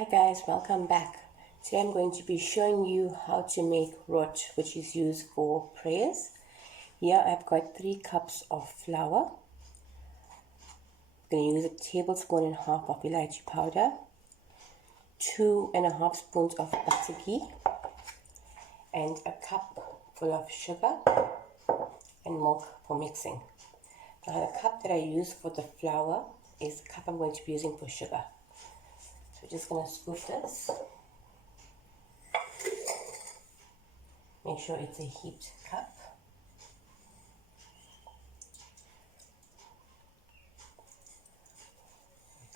Hi guys, welcome back. Today I'm going to be showing you how to make Roat, which is used for prayers. Here I've got 3 cups of flour. I'm going to use a tablespoon and a half of elachi powder, 2.5 spoons of butter ghee, and a cup full of sugar and milk for mixing. Now the cup that I use for the flour is the cup I'm going to be using for sugar. So we're just going to scoop this. Make sure it's a heaped cup.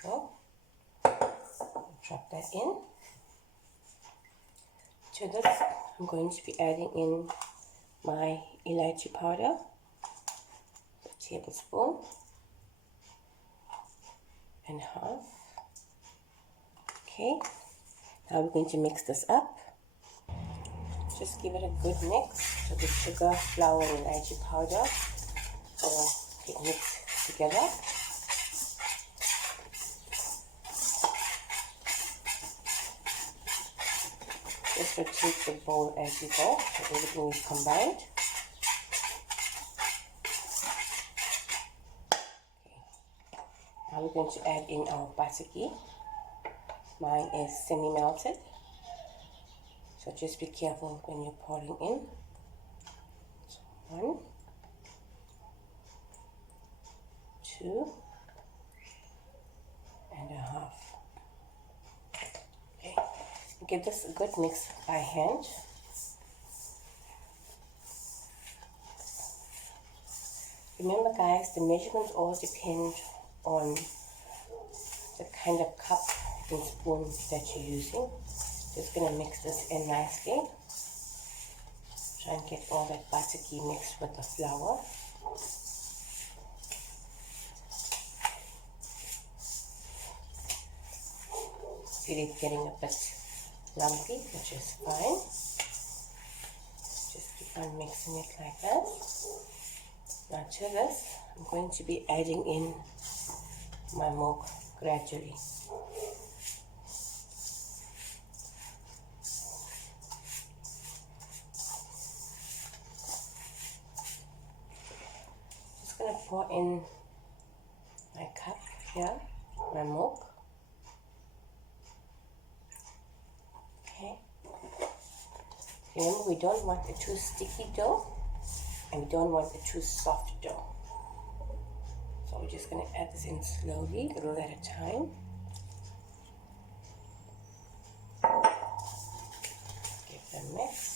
There we go. Drop that in. To this, I'm going to be adding in my elachi powder, a tablespoon and a half. Okay, now we're going to mix this up. Just give it a good mix so the sugar, flour, and elachi powder will get mixed together. Just rotate the bowl as you go so everything is combined. Okay. Now we're going to add in our butter ghee. Mine is semi-melted, so just be careful when you're pouring in. So 1, 2 and a half. Okay, give this a good mix by hand. Remember guys, the measurements all depend on the kind of cup and spoon that you're using. Just going to mix this in nicely. Try and get all that butter ghee mixed with the flour. Feel it getting a bit lumpy, which is fine. Just keep on mixing it like that. Now to this, I'm going to be adding in my milk gradually. Just going to pour in my cup here, my milk. Okay. Remember, we don't want a too sticky dough and we don't want a too soft dough. So we're just going to add this in slowly, a little at a time. Give it a mix.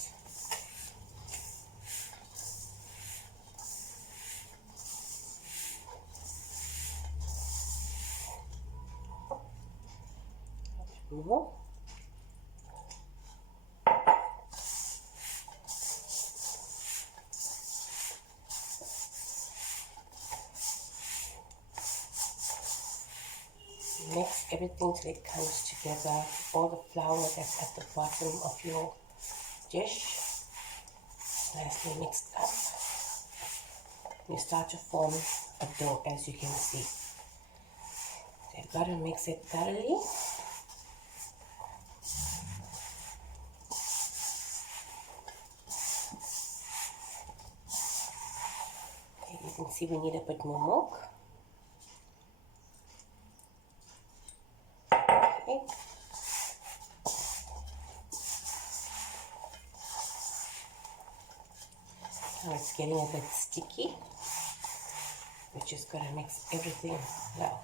A bit more. Mix everything till it comes together. All the flour that's at the bottom of your dish nicely mixed up. You start to form a dough, as you can see. So you've got to mix it thoroughly. Okay, you can see we need a bit more milk. Okay. Now it's getting a bit sticky. We just gotta mix everything well.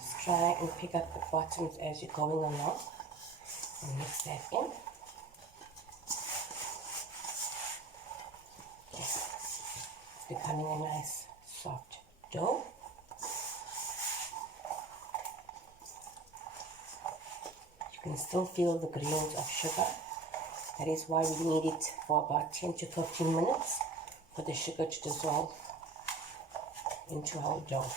Just try and pick up the bottoms as you're going along and mix that in. It's becoming a nice soft dough. You can still feel the grains of sugar. That is why we need it for about 10 to 15 minutes for the sugar to dissolve into our dough.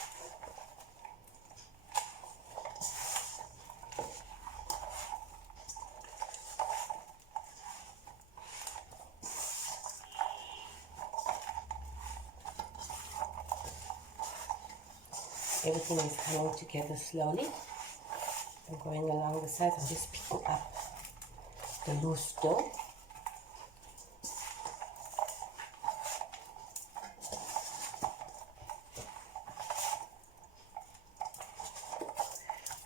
everything is coming together slowly. I'm going along the sides. I'm just picking up the loose dough.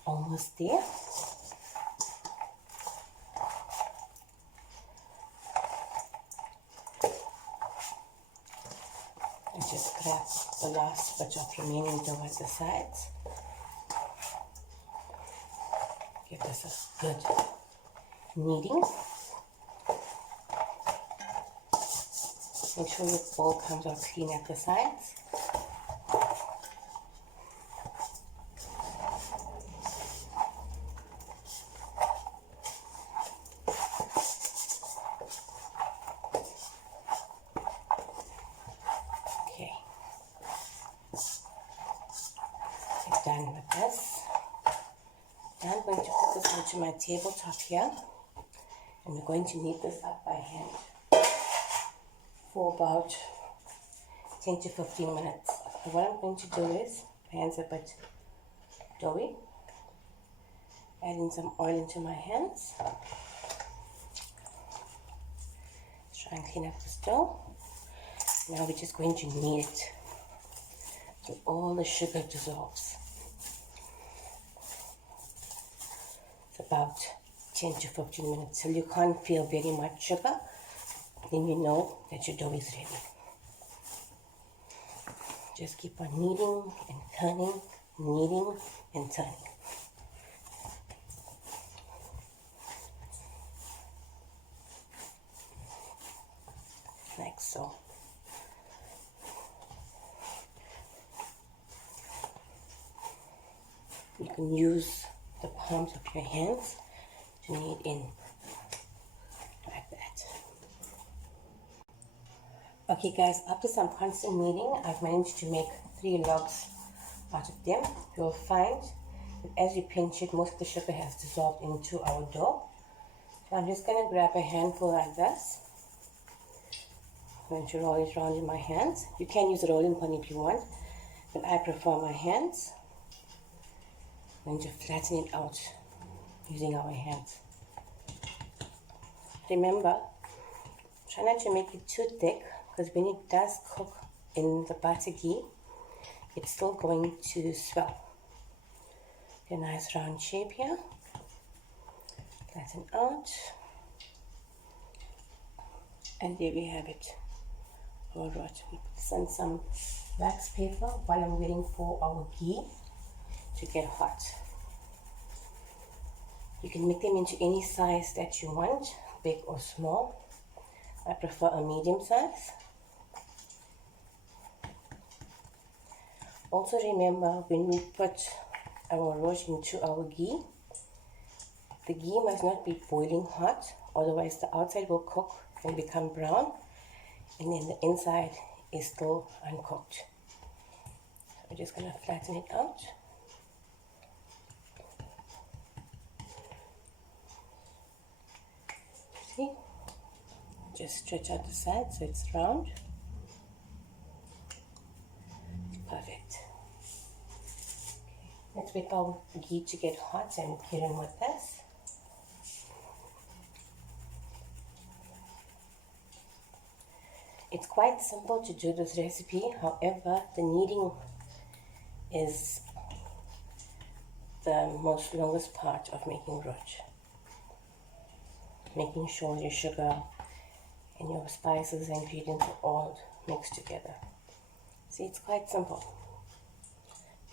Almost there. And just grab the last bit of remaining dough at the sides. Give this a good kneading. Make sure your bowl comes out clean at the sides. Okay, we're done with this. Now I'm going to put this onto my tabletop here, and we're going to knead this up by hand for about 10 to 15 minutes. So what I'm going to do is, my hands are a bit doughy, adding some oil into my hands. Let's try and clean up this dough. Now we're just going to knead it so all the sugar dissolves. It's about 10 to 15 minutes. So you can't feel very much sugar, then you know that your dough is ready. Just keep on kneading and turning, kneading and turning. Like so. You can use the palms of your hands to knead in like that. Okay guys, after some constant kneading, I've managed to make 3 logs out of them. You'll find that as you pinch it, most of the sugar has dissolved into our dough. So I'm just going to grab a handful like this. I'm going to roll it around in my hands. You can use a rolling pin if you want, but I prefer my hands. I'm going to flatten it out using our hands. Remember, try not to make it too thick, because when it does cook in the butter ghee, it's still going to swell. Get a nice round shape here. Flatten out. And there we have it. All right, we put this on some wax paper while I'm waiting for our ghee to get hot. You can make them into any size that you want, big or small. I prefer a medium size. Also remember, when we put our roast into our ghee, the ghee must not be boiling hot, otherwise the outside will cook and become brown, and then the inside is still uncooked. So we're just going to flatten it out. See? Just stretch out the side so it's round. Perfect. Let's wait for our ghee to get hot and get in with this. It's quite simple to do this recipe, however, the kneading is the most longest part of making roat. Making sure your sugar and your spices and ingredients are all mixed together. See, it's quite simple.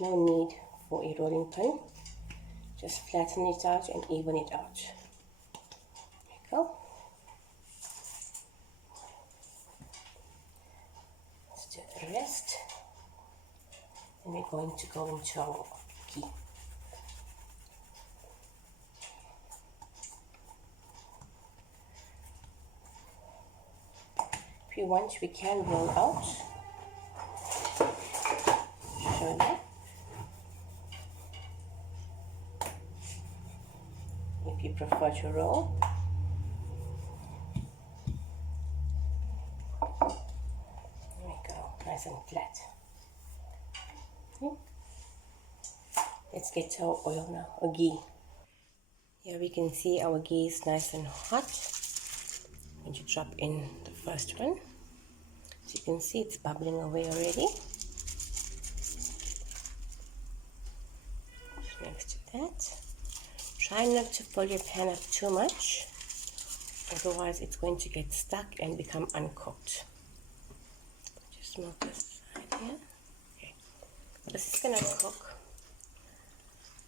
No need for a rolling pin. Just flatten it out and even it out. There you go. Let's do the rest. And we're going to go into our ghee. If you want, we can roll out. Show you. If you prefer to roll. There we go, nice and flat. Let's get to our oil now, or ghee. Here we can see our ghee is nice and hot. I'm going to drop in the first one. So you can see it's bubbling away already. Next to that, try not to fill your pan up too much, otherwise it's going to get stuck and become uncooked. Just move this side here. Okay. This is going to cook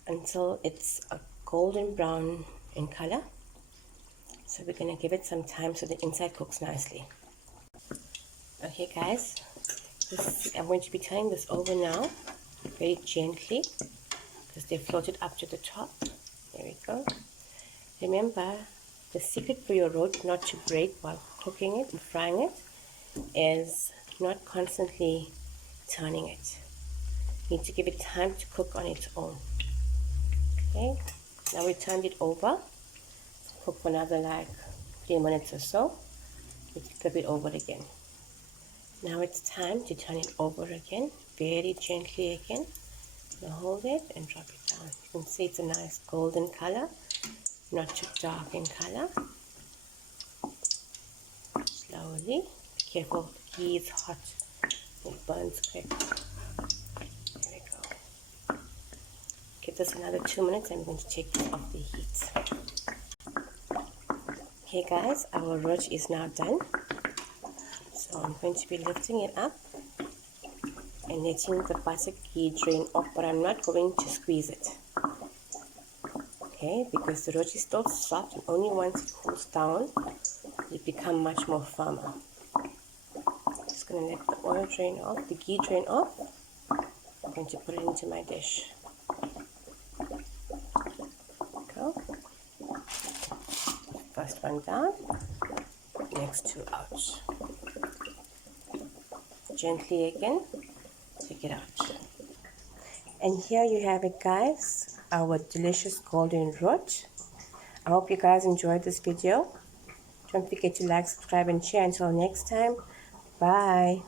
until it's a golden brown in color. So we're going to give it some time so the inside cooks nicely. Okay guys, I'm going to be turning this over now, very gently, because they floated up to the top. There we go. Remember, the secret for your roast not to break while cooking it and frying it is not constantly turning it. You need to give it time to cook on its own. Okay, now we turned it over. Cook for another like 3 minutes or so. We flip it over again. Now it's time to turn it over again, very gently again. Now hold it and drop it down. You can see it's a nice golden color, not too dark in color. Slowly. Be careful, the ghee is hot. It burns quick. There we go. Give this another 2 minutes and we're going to take this off the heat. Okay guys, our roach is now done. So I'm going to be lifting it up and letting the butter ghee drain off, but I'm not going to squeeze it. Okay, because the roach is still soft and only once it cools down, will it become much more firmer. Just going to let the oil drain off, the ghee drain off. I'm going to put it into my dish. Go. First one down, next two out. Gently again, take it out. And here you have it guys, our delicious golden roat. I hope you guys enjoyed this video. Don't forget to like, subscribe and share. Until next time, bye.